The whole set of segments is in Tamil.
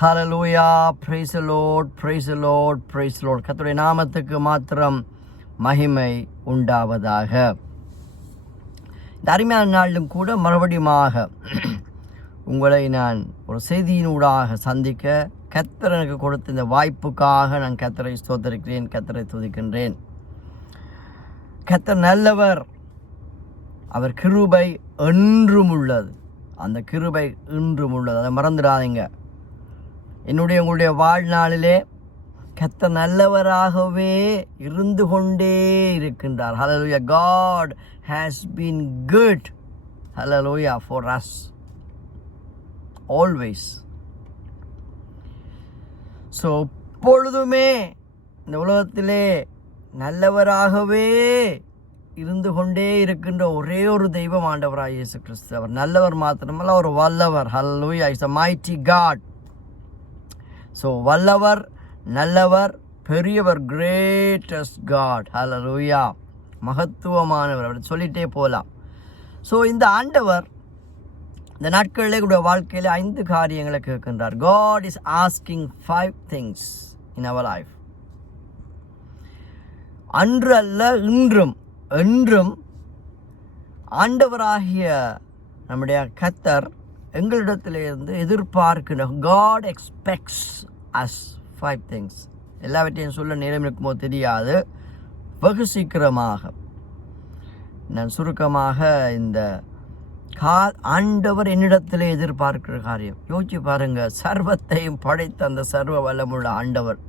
Hallelujah, praise the Lord, praise the Lord, praise the Lord. கர்த்தருடைய நாமத்துக்கு மாத்திரம் மகிமை உண்டாவதாக. இந்த அருமையான நாளிலும் கூட மறுபடியுமாக உங்களை நான் ஒரு செய்தியினூடாக சந்திக்க கர்த்தர் எனக்கு கொடுத்த இந்த வாய்ப்புக்காக நான் கர்த்தரை ஸ்தோத்திரிக்கிறேன், கர்த்தரை துதிக்கின்றேன். கர்த்தர் நல்லவர், அவர் கிருபை என்றும் உள்ளது. அந்த கிருபை இன்றும் உள்ளது, அதை மறந்துடாதீங்க. உங்களுடைய வாழ்நாளிலே கர்த்தர் நல்லவராகவே இருந்து கொண்டே இருக்கின்றார். Hallelujah. God has been good. Hallelujah for us. Always. So எப்பொழுதுமே இந்த உலகத்திலே நல்லவராகவே இருந்து கொண்டே இருக்கின்ற ஒரே ஒரு தெய்வம் ஆண்டவராக இயேசு கிறிஸ்து. அவர் நல்லவர் மாத்திரமல்ல, அவர் வல்லவர். Hallelujah. He's a mighty God. So வல்லவர், நல்லவர், பெரியவர், கிரேட்டஸ்ட் காட். ஹல்லேலூயா, மகத்துவமானவர். அப்படி சொல்லிகிட்டே போகலாம். ஸோ இந்த ஆண்டவர் இந்த நாட்களிலே கூட வாழ்க்கையில் 5 காரியங்களை கேட்கின்றார். God is asking 5 things in our life. அன்று அல்ல, இன்றும் என்றும் ஆண்டவராகிய நம்முடைய கர்த்தர் எங்களிடத்திலிருந்து எதிர்பார்க்கின்ற God expects us 5 things. எல்லாவற்றையும் சொல்ல நேரம் இருக்கும்போது தெரியாது, வெகு சீக்கிரமாக நான் சுருக்கமாக இந்த ஆண்டவர் என்னிடத்தில் எதிர்பார்க்கிற காரியம் யோசிச்சு பாருங்க. சர்வத்தையும் படைத்த அந்த சர்வ வல்லமுள்ள ஆண்டவர்,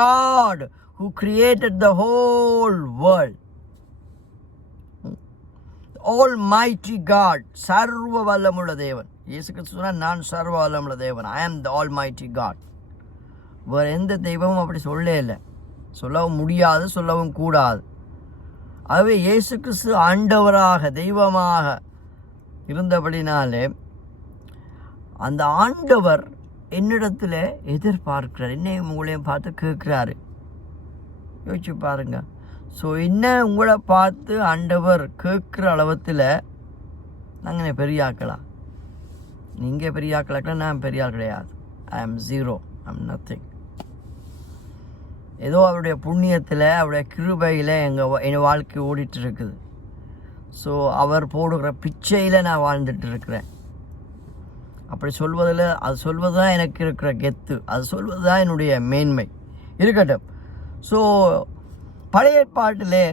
God who created the whole world, Almighty God, சர்வ வல்லமுள்ள தேவன். இயேசு கிறிஸ்து சொன்னார், நான் சர்வ வல்லமுள்ள தேவன். I am the Almighty God. வேறு எந்த தெய்வமும் அப்படி சொல்லவே இல்லை, சொல்லவும் முடியாது, சொல்லவும் கூடாது. ஆகவே இயேசு கிறிஸ்து ஆண்டவராக தெய்வமாக இருந்தபடினாலே அந்த ஆண்டவர் என்னிடத்தில் எதிர்பார்க்கிறார், என்னையும் உங்களையும் பார்த்து கேட்குறாரு. யோசிச்சு பாருங்க. ஸோ என்ன உங்களை பார்த்து ஆண்டவர் கேட்குற அளவத்தில் நாங்கள் பெரிய ஆக்கலாம். நீங்கள் பெரிய ஆக்கலாக்கலாம், நான் பெரிய ஆள் கிடையாது. ஐ ஆம் ஜீரோ, ஐ ஆம் நத்திங். ஏதோ அவருடைய புண்ணியத்தில், அவருடைய கிருபையில் என் வாழ்க்கை ஓடிட்டு இருக்குது. ஸோ அவர் போடுகிற பிச்சையில் நான் வாழ்ந்துட்டு இருக்கிறேன். அப்படி சொல்வதில், அது சொல்வது தான் எனக்கு இருக்கிற கெத்து, அது சொல்வது தான் என்னுடைய மேன்மை. இருக்கட்டும். ஸோ பழைய ஏற்பாட்டிலே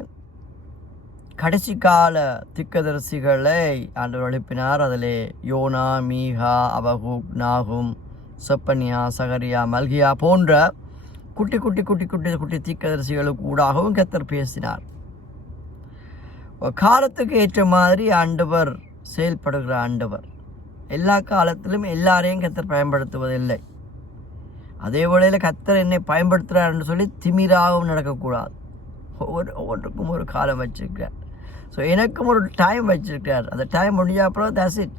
கடைசி கால திக்கதரிசிகளை ஆண்டவர் எழுப்பினார். அதிலே யோனா, மீகா, அபகூக், நாகும், செப்பனியா, சகரியா, மல்கியா போன்ற குட்டி குட்டி குட்டி குட்டி குட்டி திக்கதரிசிகளுக்கு ஊடாகவும் கர்த்தர் பேசினார். காலத்துக்கு ஏற்ற மாதிரி ஆண்டவர் செயல்படுகிற ஆண்டவர். எல்லா காலத்திலும் எல்லாரையும் கர்த்தர் பயன்படுத்துவதில்லை. அதே வேளையில் கர்த்தர் என்னை பயன்படுத்துகிறார்னு சொல்லி திமிராகவும் நடக்கக்கூடாது. ஒவ்வொன்றுக்கும் ஒரு காலம் வச்சிருக்கிறார். ஸோ எனக்கும் ஒரு டைம் வச்சிருக்கிறார். அந்த டைம் முடிஞ்ச அப்புறம் that's it,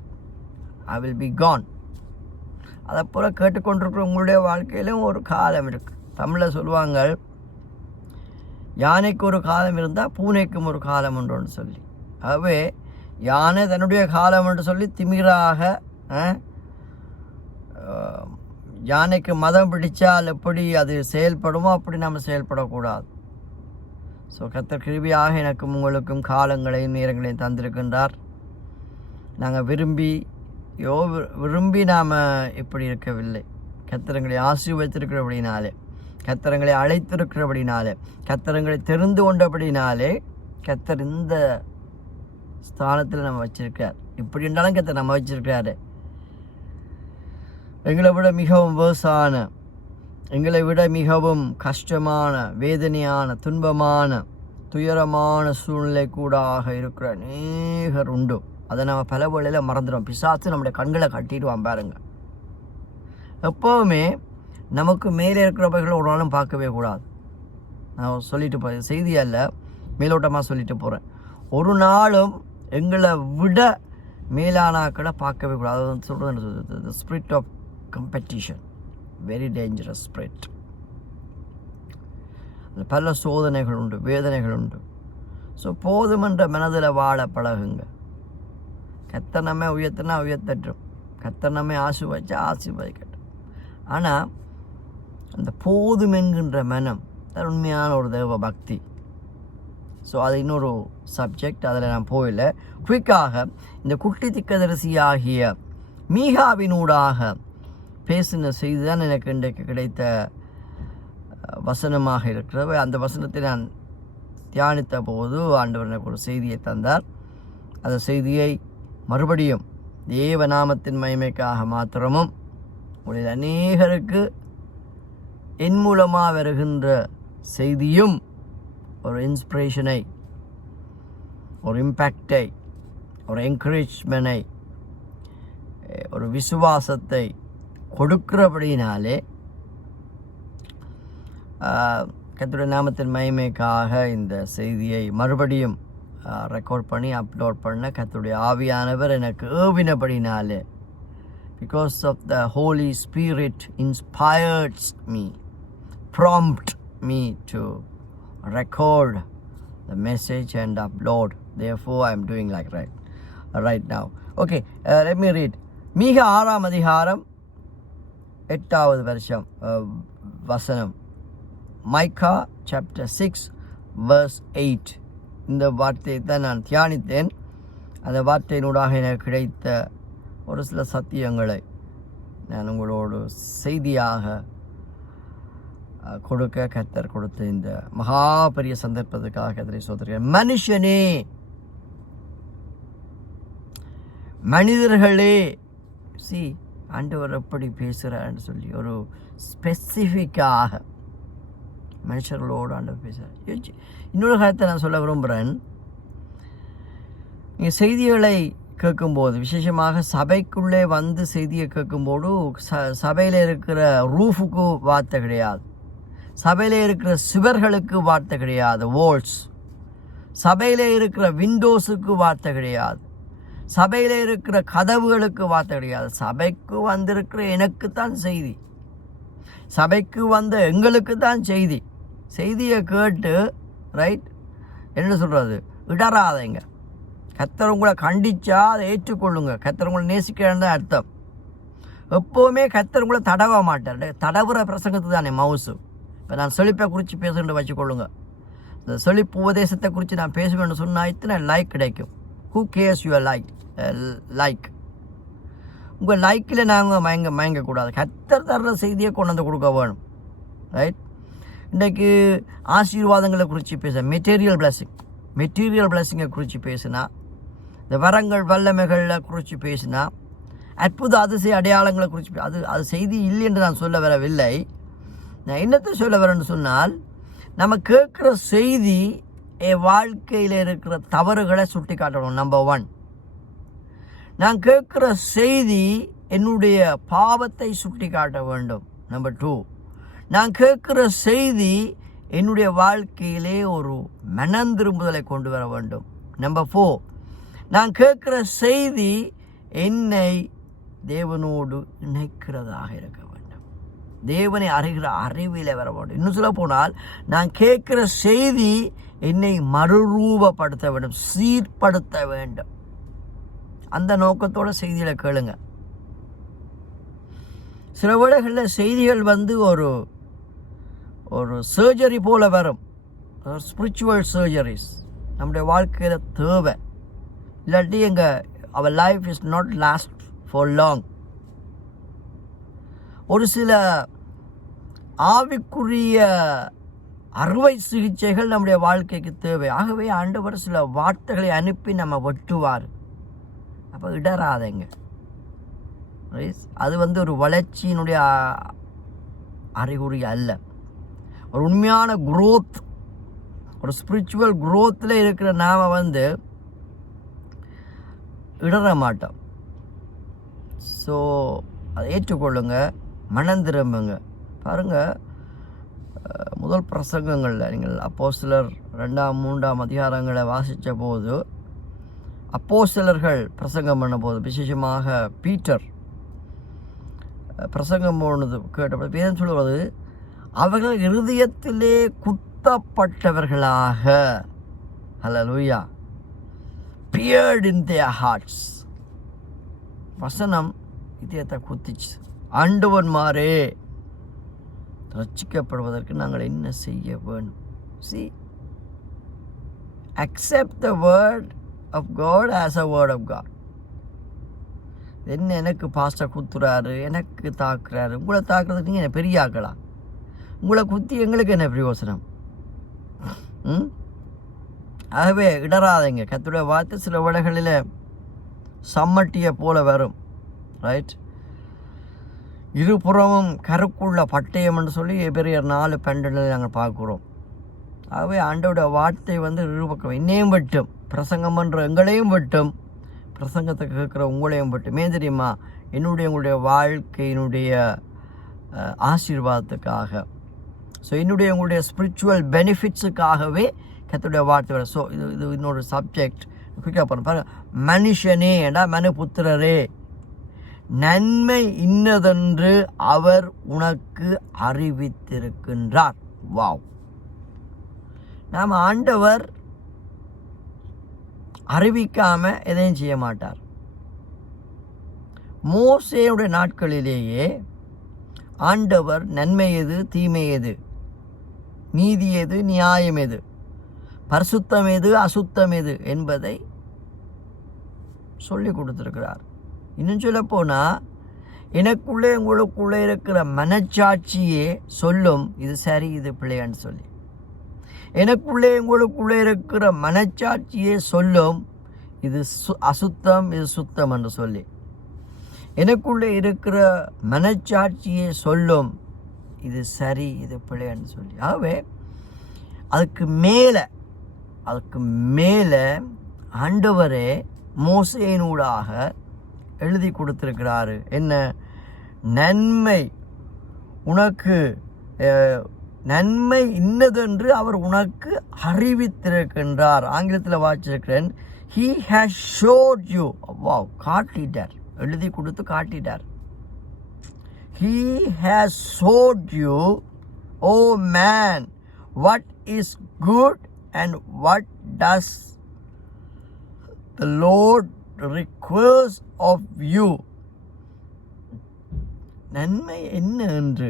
I will be gone. அதை போல் கேட்டுக்கொண்டிருக்கிற உங்களுடைய வாழ்க்கையிலும் ஒரு காலம் இருக்குது. தமிழில் சொல்லுவாங்க, யானைக்கு ஒரு காலம் இருந்தால் பூனைக்கும் ஒரு காலம் உண்டுன்னு சொல்லி. ஆகவே யானை தன்னுடைய காலம் என்று சொல்லி திமிராக யானைக்கு மதம் பிடித்தால் எப்படி அது செயல்படுமோ அப்படி நம்ம செயல்படக்கூடாது. ஸோ கர்த்தர் கிருபையாக எனக்கும் உங்களுக்கும் காலங்களையும் நேரங்களையும் தந்திருக்கின்றார். நாங்கள் விரும்பி நாம் இப்படி இருக்கவில்லை. கர்த்தரங்களை ஆசீர்வதித்திருக்கிறபடினாலே, கர்த்தரங்களை அழைத்திருக்கிறபடினாலே, கர்த்தரங்களை தெரிந்து கொண்டபடினாலே கர்த்தர் இந்த ஸ்தானத்தில் நம்ம வச்சிருக்கார். இப்படி இருந்தாலும் கர்த்தர் நம்ம வச்சிருக்கிறாரு. எங்களை விட மிகவும் வேசான, எங்களை விட மிகவும் கஷ்டமான, வேதனையான, துன்பமான, துயரமான சூழ்நிலை கூடாக இருக்கிற அநேகர் உண்டு. அதை நம்ம பல வேளையில் மறந்துடும். பிசாசு நம்முடைய கண்களை கட்டிடுவான் பாருங்க. எப்போவுமே நமக்கு மேலே இருக்கிறவர்கள் ஒரு நாளும் பார்க்கவே கூடாது. நான் சொல்லிட்டு போகிறேன், செய்தி அல்ல, மேலோட்டமாக சொல்லிட்டு போகிறேன். ஒரு நாளும் எங்களை விட மேலானாக்களை பார்க்கவே கூடாது. அது வந்து சொல்கிறது spirit of competition, very dangerous spirit. பல சோதனைகள் உண்டு, வேதனைகள் உண்டு. ஸோ போதுமென்ற மனதில் வாழ பழகுங்க. கர்த்தர் நம்மை உயர்த்தினா உயர்த்தட்டும், கர்த்தர் நம்மை ஆசீர்வதிச்சா ஆசீர்வதிக்கட்டும். ஆனால் அந்த போதும் என்கின்ற மனம் அது உண்மையான ஒரு தேவ பக்தி. ஸோ அது இன்னொரு சப்ஜெக்ட், அதில் நான் போயில. குயிக்காக இந்த குட்டி திக்கதரிசியாகிய மீகாவினூடாக பேசின செய்தி தான் எனக்கு இன்றைக்கு கிடைத்த வசனமாக இருக்கிறது. அந்த வசனத்தை நான் தியானித்த போது ஆண்டவர் எனக்கு ஒரு செய்தியை தந்தார். அந்த செய்தியை மறுபடியும் தேவநாமத்தின் மகிமைக்காக மாத்திரமும் உடைய அநேகருக்கு என் மூலமாக வருகின்ற செய்தியும் ஒரு இன்ஸ்பிரேஷனை, ஒரு இம்பேக்டை, ஒரு என்கரேஜ்மெண்ட்டை, ஒரு விசுவாசத்தை கொடுக்கிறபடினாலே கர்த்தருடைய நாமத்தின் மகிமைக்காக இந்த செய்தியை மறுபடியும் ரெக்கார்ட் பண்ணி அப்லோட் பண்ண கர்த்தருடைய ஆவியானவர் எனக்கு ஏவினபடினாலே, because of the holy spirit inspireds me, prompt me to record the message and upload. Therefore I am doing like right now. Okay, let me read. மீக 6ஆம் அதிகாரம் 8வது வருஷம் வசனம். மைக்கா chapter 6 verse 8. இந்த வார்த்தையை தான் நான் தியானித்தேன். அந்த வார்த்தையினூடாக எனக்கு கிடைத்த ஒரு சில சத்தியங்களை நான் உங்களோடு செய்தியாக கொடுக்க கர்த்தர் கொடுத்த இந்த மகா பெரிய சந்தர்ப்பத்துக்காக கர்த்தரை ஸ்தோத்திரிக்கிறேன். மனுஷனே, மனிதர்களே, ஆண்டவர் எப்படி பேசுகிறான்னு சொல்லி ஒரு ஸ்பெசிஃபிக்காக மனுஷர்களோடு ஆண்டவர் பேசுகிறார். இன்னொரு காலத்தை நான் சொல்ல விரும்புகிறேன். நீங்கள் செய்திகளை கேட்கும்போது, விசேஷமாக சபைக்குள்ளே வந்து செய்தியை கேட்கும்போது, சபையில் இருக்கிற ரூஃபுக்கு வார்த்தை கிடையாது, சபையில் இருக்கிற சுவர்களுக்கு வார்த்தை கிடையாது, வால்ஸ். சபையில் இருக்கிற விண்டோஸுக்கு வார்த்தை கிடையாது, சபையில் இருக்கிற கதவுகளுக்கு வார்த்தை கிடையாது. சபைக்கு வந்திருக்கிற எனக்கு தான் செய்தி, சபைக்கு வந்த எங்களுக்கு தான் செய்தி. செய்தியை கேட்டு ரைட் என்ன சொல்கிறது, இடராதைங்க. கர்த்தர் உங்களை கண்டிச்சா அதை ஏற்றுக்கொள்ளுங்க. கர்த்தர் உங்களை நேசிக்கிறேன்னு தான் அர்த்தம். எப்போவுமே கர்த்தர் உங்களை தடவ மாட்டார். தடவுற பிரசங்கத்து தானே மவுசு. இப்போ நான் செழிப்பை குறித்து பேசுகின்ற வச்சுக்கொள்ளுங்க. இந்த செழிப்பு உபதேசத்தை குறித்து நான் பேசுவேன்னு சொன்னால் இத்தனை லைக் கிடைக்கும். Who CARES your like. உங்கள் லைக்கில் நாங்கள் மயங்கக்கூடாது. கர்த்தர் தர்ற செய்தியை கொண்டு வந்து கொடுக்க வேணும். ரைட். இன்றைக்கு ஆசீர்வாதங்களை குறித்து பேச, மெட்டீரியல் பிளஸிங்கை குறித்து பேசினா, இந்த வரங்கள் வல்லமைகளை குறித்து பேசினா, அற்புத அதிசய அடையாளங்களை குறித்து அது செய்தி இல்லை என்று நான் சொல்ல வரவில்லை. நான் என்னத்தை சொல்ல வரேன்னு சொன்னால், நம்ம கேட்குற செய்தி என் வாழ்க்கையில் இருக்கிற தவறுகளை சுட்டி காட்டணும். நம்பர் 1. நான் கேட்குற செய்தி என்னுடைய பாவத்தை சுட்டி காட்ட வேண்டும். நம்பர் 2. நான் கேட்குற செய்தி என்னுடைய வாழ்க்கையிலே ஒரு மனந்திரும்புதலை கொண்டு வர வேண்டும். நம்பர் 4. நான் கேட்குற செய்தி என்னை தேவனோடு இணைக்கிறதாக இருக்க வேண்டும், தேவனை அறிகிற அறிவில வர வேண்டும். இன்னும் சொல்ல போனால், நான் கேட்குற செய்தி என்னை மறுரூபப்படுத்த வேண்டும், சீர்படுத்த வேண்டும். அந்த நோக்கத்தோட செய்திகளை கேளுங்க. சில வேளைகளில் செய்திகள் வந்து ஒரு சர்ஜரி போல வரும், ஸ்பிரிச்சுவல் சர்ஜரிஸ் நம்முடைய வாழ்க்கையில் தேவை. இல்லாட்டி அவர் life is not lost for long. ஒரு சில ஆவிக்குரிய அறுவை சிகிச்சைகள் நம்முடைய வாழ்க்கைக்கு தேவை. ஆகவே ஆண்டவர் சில வார்த்தைகளை அனுப்பி நம்ம வெட்டுவார். அப்போ இடராதைங்க. அது வந்து ஒரு வளர்ச்சியினுடைய அறிகுறி அல்ல. ஒரு உண்மையான குரோத், ஒரு ஸ்பிரிச்சுவல் குரோத்தில் இருக்கிற நாம் வந்து இடற மாட்டோம். ஸோ அதை ஏற்றுக்கொள்ளுங்க, மனம் திரும்புங்க. பாருங்கள், முதல் பிரசங்கங்களில் நீங்கள் அப்போஸ்தலர் 2ஆம் 3ஆம் அதிகாரங்களை வாசித்த போது, அப்போஸ்தலர்கள் பிரசங்கம் பண்ண போது, விசேஷமாக பீட்டர் பிரசங்கம் போனது கேட்டபோது வேதம் சொல்வது, அவர்கள் இருதயத்திலே குத்தப்பட்டவர்களாக, ஹல்லேலூயா, pierced in their hearts. வசனம் இதயத்தை குத்திச்சு. ஆண்டவன்மாரே, ரட்சிக்கப்படுவதற்கு நாங்கள் என்ன செய்ய வேணும்? See, accept the word of God as a word of God. என்ன எனக்கு பாஸ்டர் குத்துறாரு, எனக்கு தாக்குறாரு. உங்களை தாக்குறதுக்கு நீங்கள் என்ன பெரிய ஆக்கலாம்? உங்களை குத்தி எங்களுக்கு என்ன பிரயோசனம்? ஆகவே இடராதீங்க. கர்த்தருடைய வார்த்தை சில வேளைகளில் சம்மட்டியை போல வரும். ரைட், இருபுறமும் கருக்குள்ள பட்டயம் என்று சொல்லி பெரிய 4 பெண்டலை நாங்கள் பார்க்குறோம். ஆகவே ஆண்டோடைய வார்த்தை இருபக்கம் என்னையும் வெட்டும், பிரசங்கம் பண்ணுற எங்களையும் வெட்டும், பிரசங்கத்தை கேட்குற உங்களையும் வெட்டும். ஏன் தெரியுமா? உங்களுடைய வாழ்க்கையினுடைய ஆசீர்வாதத்துக்காக, ஸோ உங்களுடைய ஸ்பிரிச்சுவல் பெனிஃபிட்ஸுக்காகவே கர்த்தருடைய வார்த்தை. ஸோ இது இன்னொரு சப்ஜெக்ட் குயிக்காக பாருங்க. மனுஷனே ஏண்டா மனுபுத்திரரே, நன்மை இன்னதென்று அவர் உனக்கு அறிவித்திருக்கின்றார். வாவ்! நாம் ஆண்டவர் அறிவிக்காம எதையும் செய்ய மாட்டார். மோசேயுடைய நாட்களிலேயே ஆண்டவர் நன்மை எது, தீமை எது, நீதி எது, நியாயம் எது, பரிசுத்தம் எது, அசுத்தம் எது என்பதை சொல்லி கொடுத்திருக்கிறார். இன்னும் சொல்ல போனால் எனக்குள்ளே உங்களுக்குள்ளே இருக்கிற மனச்சாட்சியே சொல்லும் இது சரி இது பிள்ளையான்னு சொல்லி. எனக்குள்ளே உங்களுக்குள்ளே இருக்கிற மனச்சாட்சியே சொல்லும் இது அசுத்தம் இது சுத்தம் என்று சொல்லி. எனக்குள்ளே இருக்கிற மனச்சாட்சியே சொல்லும் இது சரி இது பிள்ளைன்னு சொல்லி. ஆகவே அதுக்கு மேலே ஆண்டவரே மோசேயினூடாக எழுதி கொடுத்திருக்கிறாரு. என்ன? நன்மை உனக்கு நன்மை இன்னதென்று அவர் உனக்கு அறிவித்திருக்கின்றார். ஆங்கிலத்தில் வாசிச்சிருக்கிறேன். He has showed you. Wow! காட்டிட்டார், எழுதி கொடுத்து காட்டிட்டார். He has showed you, oh man, what is good and what does the Lord requires of you. நன்மை என்ன என்று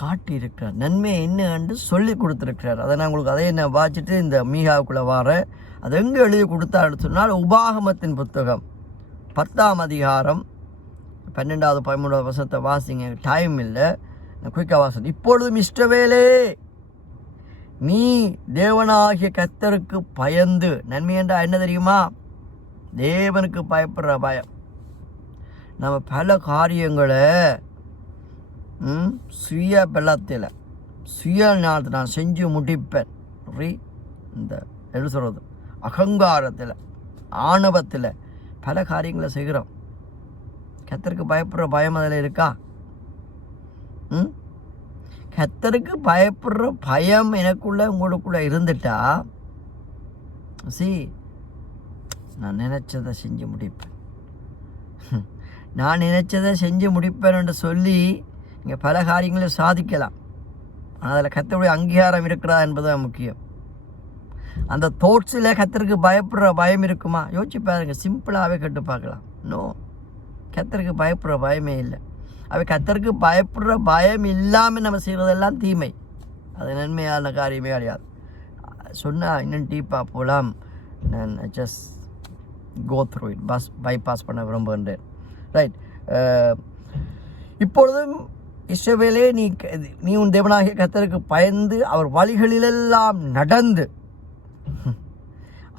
காட்டியிருக்கிறார், நன்மை என்ன என்று சொல்லி கொடுத்துருக்கிறார். அதை நான் உங்களுக்கு அதை நான் வாசிச்சுட்டு இந்த மீகாவுக்குள்ளே வரேன். அது எங்கே எழுதி கொடுத்தாருன்னு சொன்னால் உபாகமத்தின் புத்தகம் 10ஆம் அதிகாரம் 12வது 13வது வசனத்தை வாசிங்க. டைம் இல்லை, குயிக்காக வாசம். இப்பொழுதும் இஷ்டவேலே, நீ தேவனாகிய கர்த்தருக்கு பயந்து. நன்மை என்றால் என்ன தெரியுமா? தேவனுக்கு பயப்படுற பயம். நம்ம பல காரியங்களை சுய பலத்தில் சுய ஞானத்தை நான் செஞ்சு முடிப்பேன், இந்த என்ன சொல்கிறது, அகங்காரத்தில் ஆணவத்தில் பல காரியங்களை செய்கிறோம். கர்த்தருக்கு பயப்படுற பயம் அதில் இருக்கா? கர்த்தருக்கு பயப்படுற பயம் எனக்குள்ள உங்களுக்குள்ள இருந்துட்டா, நான் நினைச்சதை செஞ்சு முடிப்பேன், நான் நினைச்சதை செஞ்சு முடிப்பேன் என்று சொல்லி இங்கே பல காரியங்களை சாதிக்கலாம். ஆனால் அதில் கர்த்தருடைய அங்கீகாரம் இருக்கிறதா என்பதுதான் முக்கியம். அந்த தோட்ஸில் கர்த்தருக்கு பயப்படுற பயம் இருக்குமா? யோசிச்சு பாருங்க, சிம்பிளாகவே கேட்டு பார்க்கலாம். நோ, கர்த்தருக்கு பயப்படுற பயமே இல்லை. அவை கர்த்தருக்கு பயப்படுற பயம் இல்லாமல் நம்ம செய்கிறதெல்லாம் தீமை, அது நன்மையான காரியமே கிடையாது. சொன்னால் இன்னும் டீப்பாக போகலாம். நான் just go through it, bypass பண்ண விரும்புகின்றேன். ரைட், இப்பொழுதும் இஸ்ரவேலே, நீ உன் தேவனாகிய கர்த்தருக்கு பயந்து அவர் வழிகளிலெல்லாம் நடந்து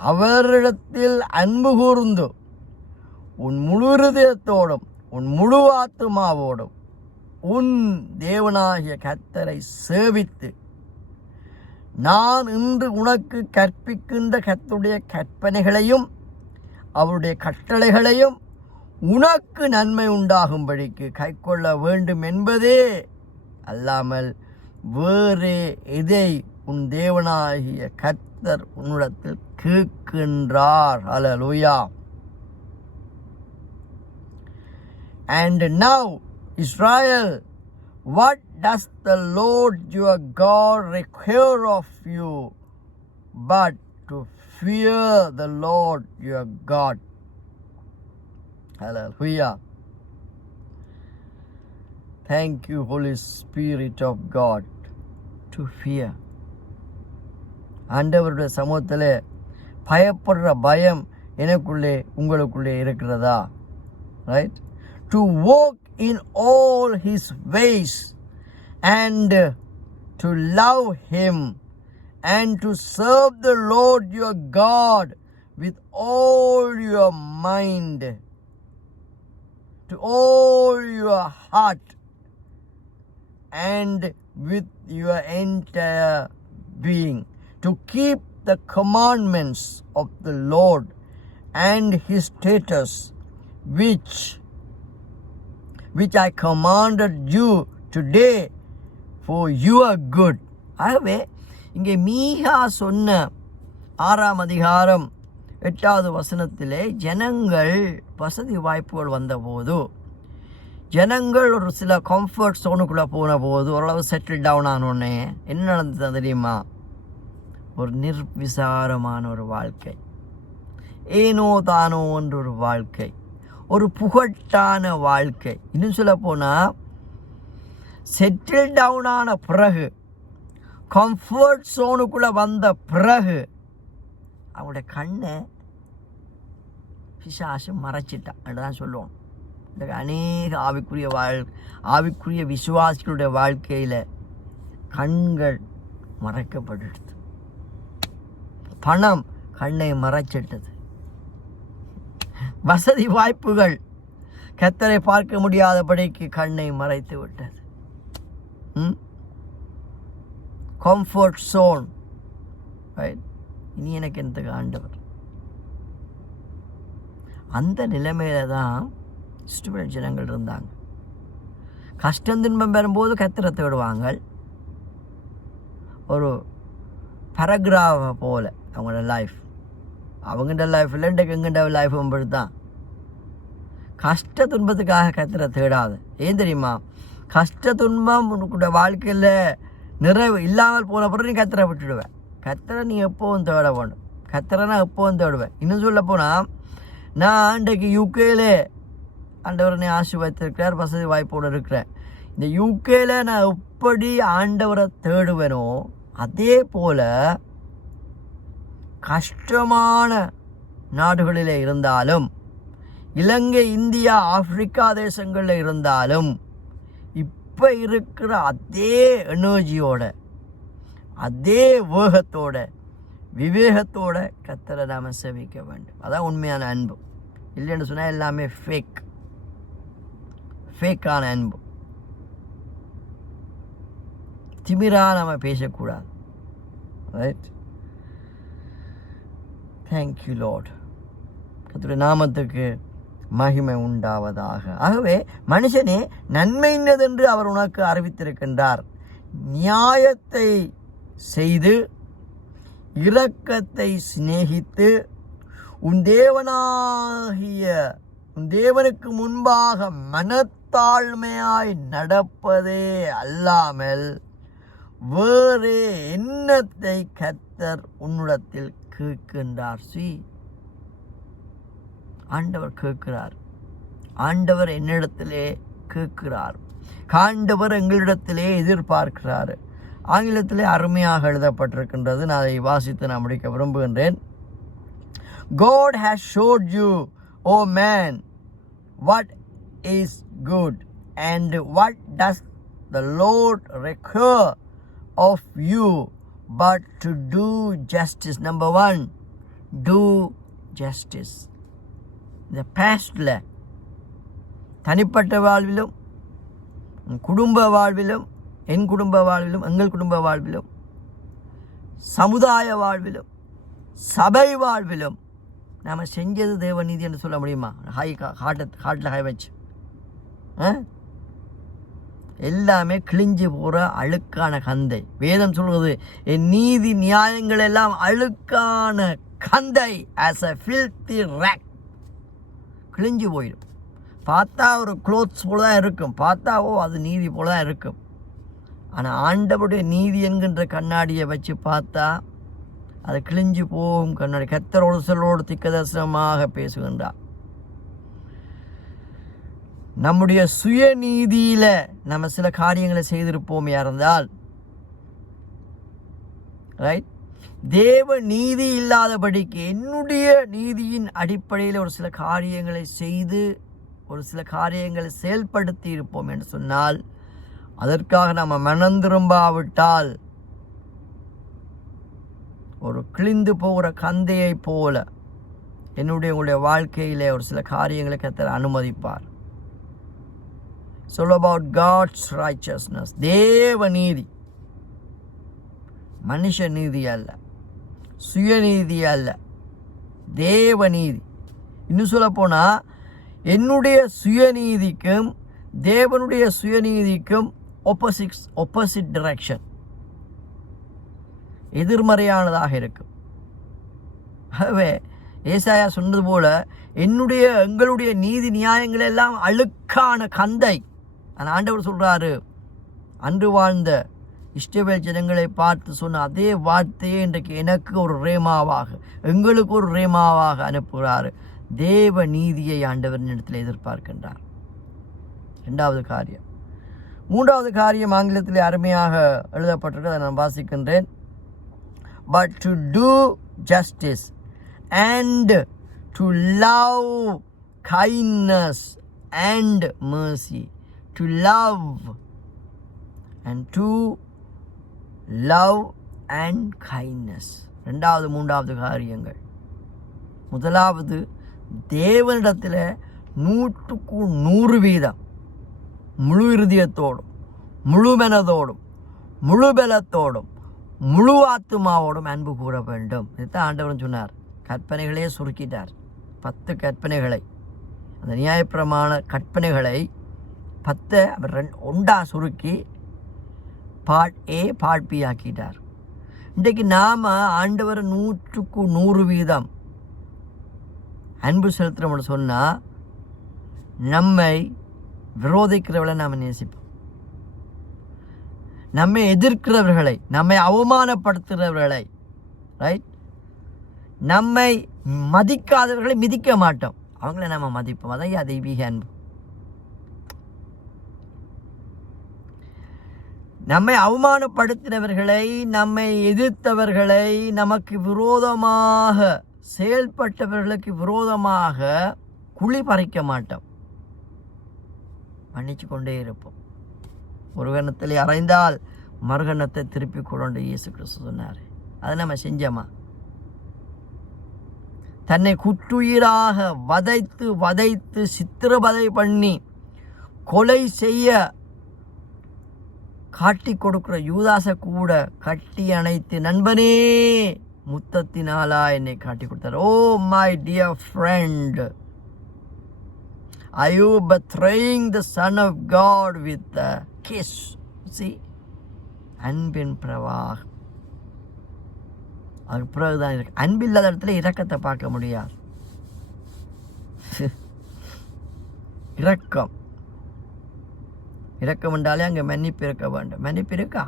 அவரிடத்தில் அன்பு கூர்ந்து உன் முழு இருதயத்தோடும் உன் முழு ஆத்துமாவோடும் உன் தேவனாகிய கர்த்தரை சேவித்து நான் இன்று உனக்கு கற்பிக்கின்ற கர்த்தருடைய கற்பனைகளையும் அவருடைய கட்டளைகளையும் உனக்கு நன்மை உண்டாகும்படிக்கு கைக்கொள்ள வேண்டும் என்பதே அல்லாமல் வேறே எதை உன் தேவனாகிய கர்த்தர் உன்னிடத்தில் கேட்கின்றார். ஹல்லேலூயா. And now, Israel, what does the Lord your God require of you but to fear the Lord your God? Hallelujah. Thank you, Holy Spirit of God. to fear. ஆண்டவருடைய சமூகத்தில் பயப்படுற பயம் எனக்குள்ளே உங்களுக்குள்ளே இருக்கிறதா? Right? To walk in all his ways and to love him and to serve the Lord your God with all your mind, to all your heart, and with your entire being, to keep the commandments of the Lord and his statutes, which I commanded you today for your good. ஆகவே இங்கே மீகா சொன்ன 6ஆம் அதிகாரம் 8வது வசனத்திலே ஜனங்கள் வசதி வாய்ப்புகள் வந்தபோது, ஜனங்கள் ஒரு சில கம்ஃபர்ட் ஜோனுக்குள்ளே போன போது, ஓரளவு செட்டில் டவுன் ஆனோடனே என்ன நடந்தது தெரியுமா? ஒரு நிர்விசாரமான ஒரு வாழ்க்கை, ஏனோ தானோ என்ற ஒரு வாழ்க்கை, ஒரு புகட்டான வாழ்க்கை. இன்னும் சொல்ல போனால் செட்டில் டவுன் ஆன பிறகு, கம்ஃபர்ட் ஜோனுக்குள்ளே வந்த பிறகு அவங்களுடைய கண்ணை பிசாசு மறைச்சிட்டான் என்று தான் சொல்லுவோம். இந்த அநேக ஆவிக்குரிய விசுவாசிகளுடைய வாழ்க்கையில் கண்கள் மறைக்கப்பட்டுடுது. பணம் கண்ணை மறைச்சிட்டது. வசதி வாய்ப்புகள் கர்த்தரை பார்க்க முடியாதபடிக்கு கண்ணை மறைத்து விட்டது. Comfort zone. ரைட்? இனி எனக்கு எந்த ஆண்டவர்? அந்த நிலைமையில தான் இஸ்ரவேல் ஜனங்கள் இருந்தாங்க. கஷ்டம் துன்பம் பெறும்போது கர்த்தரை தேடுவாங்க. ஒரு பேராகிராஃபை போல அவங்களோட லைஃப். அவங்கள்ட லைஃப்பில் இன்றைக்கு எங்கள்ட லைஃப் அப்படி தான். கஷ்ட துன்பத்துக்காக கர்த்தரை தேடாது. ஏன் தெரியுமா? கஷ்ட துன்பம் உனக்குடைய வாழ்க்கையில் நிறைவு இல்லாமல் போன பிறகு நீ கர்த்தரை விட்டுடுவேன். கர்த்தரை நீ எப்போவும் தேட வேண்டும். கர்த்தரை நான் எப்போவும் தேடுவேன். இன்னும் சொல்ல போனால், நான் இன்றைக்கு யூகேல ஆண்டவரை ஆசீர்வதித்திருக்கிறார், வசதி வாய்ப்போடு இருக்கிறேன். இந்த யூகேல நான் எப்படி ஆண்டவரை தேடுவேனோ அதே போல் கஷ்டமான நாடுகளில் இருந்தாலும், இலங்கை, இந்தியா, ஆப்பிரிக்கா தேசங்களில் இருந்தாலும், இப்போ இருக்கிற அதே எனர்ஜியோட, அதே வேகத்தோட, விவேகத்தோட கர்த்தரை நாம் சேவிக்க வேண்டும். அதான் உண்மையான அன்பு. இல்லைன்னு சொன்னால் எல்லாமே ஃபேக்கான அன்பு. திமிராக நம்ம பேசக்கூடாது. ரைட்? Thank you Lord. கர்த்தருடைய நாமத்துக்கு மகிமை உண்டாவதாக. ஆகவே மனுஷனே, நன்மை இன்னதென்று அவர் உனக்கு அறிவித்திருக்கின்றார். நியாயத்தை செய்து இரக்கத்தை சிநேகித்து உன் தேவனுக்கு முன்பாக மனத்தாழ்மையாய் நடப்பதே அல்லாமல் வேறே எண்ணத்தை கர்த்தர் உன்னிடத்தில் கேட்கின்றார். ஆண்டவர் கேட்கிறார். ஆண்டவர் என்னிடத்திலே கேட்கிறார். ஆண்டவர் எங்களிடத்திலே எதிர்பார்க்கிறார். ஆங்கிலத்திலே அருமையாக எழுதப்பட்டிருக்கின்றது. நான் அதை வாசித்து நான் முடிக்க விரும்புகின்றேன். God has showed you, O man, what is good, and what does the Lord require of you but to do justice. Number 1, do justice. இந்த பாஸ்டில் தனிப்பட்ட வாழ்விலும், குடும்ப வாழ்விலும், என் குடும்ப வாழ்விலும், எங்கள் குடும்ப வாழ்விலும், சமுதாய வாழ்விலும், சபை வாழ்விலும் நாம் செஞ்சது தேவ நீதி என்று சொல்ல முடியுமா? ஹார்ட்டில் ஹை வச்சு எல்லாமே கிழிஞ்சு போகிற அழுக்கான கந்தை. வேதம் சொல்வது, என் நீதி நியாயங்கள் எல்லாம் அழுக்கான கந்தை, ஆஸ் அ ஃபில்தி ரேக். கிழிஞ்சு போயிடும். பார்த்தா ஒரு க்ளோத்ஸ் போல தான் இருக்கும், பார்த்தாவோ அது நீதி போல தான் இருக்கும். ஆனால் ஆண்டவருடைய நீதி என்கின்ற கண்ணாடியை வச்சு பார்த்தா அது கிழிஞ்சு போகும் கண்ணாடி. கர்த்தரோடு சொல்லோடு திக்கதர்சனமாக பேசுகின்றார். நம்முடைய சுயநீதியில் நம்ம சில காரியங்களை செய்திருப்போமே இருந்தால் ரைட்? தேவ நீதி இல்லாதபடிக்கு என்னுடைய நீதியின் அடிப்படையில் ஒரு சில காரியங்களை செய்து ஒரு சில காரியங்களை செயல்படுத்தி இருப்போம் என்று சொன்னால், அதற்காக நம்ம மனம் திரும்பாவிட்டால் ஒரு கிழிந்து போகிற கந்தையை போல உங்களுடைய வாழ்க்கையிலே ஒரு சில காரியங்களை கர்த்தர் அனுமதிப்பார். It's all about God's righteousness. தேவ நீதி, மனுஷ நீதி அல்ல, சுயநீதி அல்ல, தேவ நீதி. இன்னும் சொல்ல போனா என்னுடைய சுயநீதிக்கும் தேவனுடைய சுயநீதிக்கும் opposite direction, எதிர்மறையானதாக இருக்கும். ஆகவே ஏசாயா சொன்னது போல எங்களுடைய நீதி நியாயங்கள் எல்லாம் அழுக்கான கந்தை. அந்த ஆண்டவர் சொல்றாரு, அன்று வாழ்ந்த இஸ்ரவேல் ஜனங்களை பார்த்து சொன்ன அதே வார்த்தையை இன்றைக்கு எனக்கு ஒரு ரேமாவாக, எங்களுக்கு ஒரு ரேமாவாக அனுப்புகிறாரு. தேவ நீதியை ஆண்டவரின் இடத்தில் எதிர்பார்க்கின்றார். இரண்டாவது காரியம். மூன்றாவது காரியம் ஆங்கிலத்திலே அருமையாக எழுதப்பட்டிருக்கு, அதை நான் வாசிக்கின்றேன். But to do justice and to love kindness and mercy. To love and kindness. ரெண்டாவது மூன்றாவது காரியங்கள். முதலாவது, தேவனிடத்தில் 100% முழு இருதயத்தோடும் முழு மனதோடும் முழு பலத்தோடும் முழு ஆத்துமாவோடும் அன்பு கூற வேண்டும். இதுதான் ஆண்டவர் சொன்னார். கற்பனைகளே சுருக்கிட்டார். 10 கற்பனைகளை, அந்த நியாயப்பிரமாண கற்பனைகளை 10 அவர் ஒன்றா சுருக்கி பார்ட் A பார்ட் B ஆக்கிட்டார். இன்றைக்கு நாம் ஆண்டவர் 100% அன்பு செலுத்துகிறோம்னு சொன்னால் நம்மை விரோதிக்கிறவர்களை நாம் நேசிப்போம். நம்மை எதிர்க்கிறவர்களை, நம்மை அவமானப்படுத்துகிறவர்களை, ரைட், நம்மை மதிக்காதவர்களை மிதிக்க மாட்டோம், அவங்கள நம்ம மதிப்போம். அதான் தெய்வீக அன்பு. நம்மை அவமானப்படுத்தினவர்களை, நம்மை எதிர்த்தவர்களை, நமக்கு விரோதமாக செயல்பட்டவர்களுக்கு விரோதமாக குழி பறிக்க மாட்டோம், மன்னிச்சு கொண்டே இருப்போம். ஒரு கணத்தில் அறைந்தால் மறுகணத்தை திருப்பி கொண்டு இயேசு கிறிஸ்து சொன்னார். அதை நம்ம செஞ்சோமா? தன்னை குற்றுயிராக வதைத்து சித்திரவதை பண்ணி கொலை செய்ய காட்டி கொடுக்கிற யூதாசை கூட கட்டி அணைத்து, நண்பனே முத்தத்தினாலா என்னை காட்டி கொடுத்தார். Oh my dear friend, are you betraying the Son of God with a kiss? See, அன்பின் பிரவாகம். அதுக்கு பிறகுதான் இருக்கு. அன்பில்லாத இடத்துல இரக்கத்தை பார்க்க முடியாது. இரக்கம் என்றாலே அங்கே மன்னிப்பு இருக்க வேண்டும். மன்னிப்பு இருக்கா?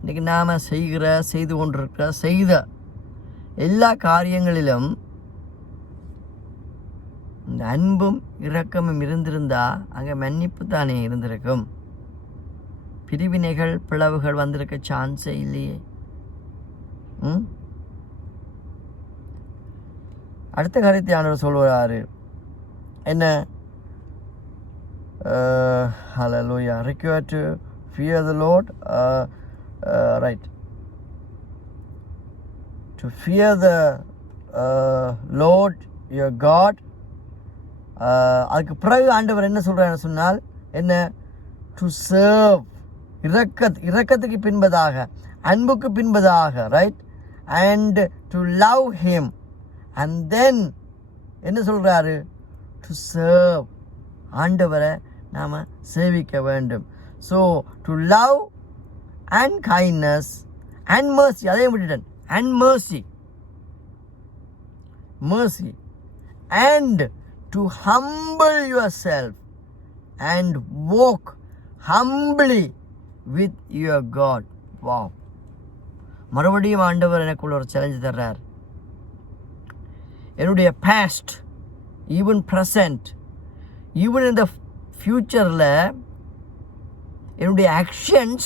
இன்னைக்கு நாம் செய்து கொண்டிருக்கிற செய்த எல்லா காரியங்களிலும் இந்த அன்பும் இரக்கமும் இருந்திருந்தா அங்கே மன்னிப்பு தானே இருந்திருக்கும். பிரிவினைகள் பிளவுகள் வந்திருக்க சான்ஸே இல்லையே. அடுத்த காரியத்தை ஆண்டவர் சொல்வாரு என்ன? Hallelujah. Required to fear the Lord. Right. To fear the Lord your God. அதுக்கு பிறகு ஆண்டவர் என்ன சொல்றாரு சொன்னால் என்ன? டு சர்வ், இரக்கத்துக்கு பின்பதாக, அன்புக்கு பின்பதாக, right, and to love him. And then என்ன சொல்றாரு? டு சர்வ், ஆண்டவரை நாம் சேவிக்க வேண்டும். So to love and kindness and mercy, அதையும் விட்டுட்டேன், and mercy and to humble yourself and walk humbly with your God. Wow. மறுபடியும் ஆண்டவர் எனக்குள்ள ஒரு சேலஞ்சு தர்றார். என்னுடைய past, even present, even in the futureல என்னுடைய actions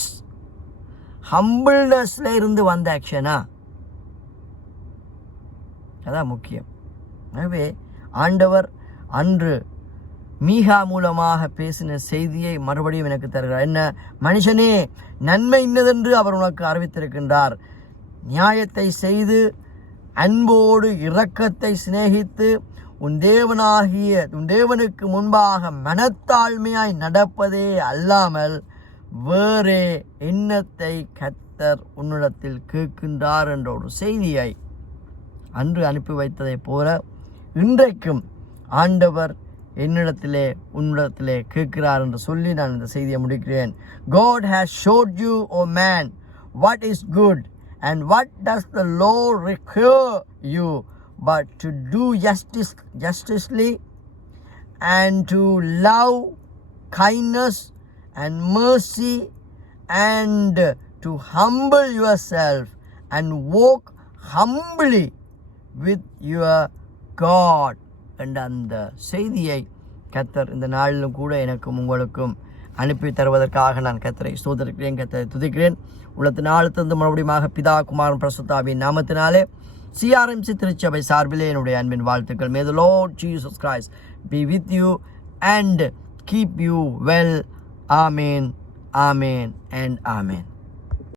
ஹம்பிள்னஸ்ல இருந்து வந்த ஆக்ஷனா? அதான் முக்கியம். எனவே ஆண்டவர் அன்று மீகா மூலமாக பேசின செய்தியை மறுபடியும் எனக்கு தருகிறார். என்ன? மனுஷனே, நன்மை இன்னதென்று அவர் உனக்கு அறிவித்திருக்கின்றார். நியாயத்தை செய்து அன்போடு இரக்கத்தை சிநேகித்து உன் தேவனுக்கு முன்பாக மனத்தாழ்மையாய் நடப்பதே அல்லாமல் வேறே எண்ணத்தை கர்த்தர் உன்னிடத்தில் கேட்கின்றார் என்ற ஒரு செய்தியை அன்று அனுப்பி வைத்ததை போல இன்றைக்கும் ஆண்டவர் உன்னிடத்திலே கேட்கிறார் என்று சொல்லி நான் இந்த செய்தியை முடிக்கிறேன். God has showed you, O man, what is good, and what does the law require you, but to do justly, and to love kindness and mercy, and to humble yourself and walk humbly with your God. என்ற அந்த செய்தியை கர்த்தர் இந்த நாளிலும் கூட எனக்கும் உங்களுக்கும் அனுப்பி தருவதற்காக நான் கர்த்தரை ஸ்தோத்திரிக்கிறேன், கர்த்தரை துதிக்கிறேன். உள்ளத்தின் ஆழத்திலிருந்து மறுபடியும் பிதா குமாரன் பரிசுத்தாவின் நாமத்தினாலே CRMC திருச்சபை சார்பிலே என்னுடைய அன்பின் வாழ்த்துக்கள். May the Lord Jesus Christ be with you and keep you well. Amen, amen and amen.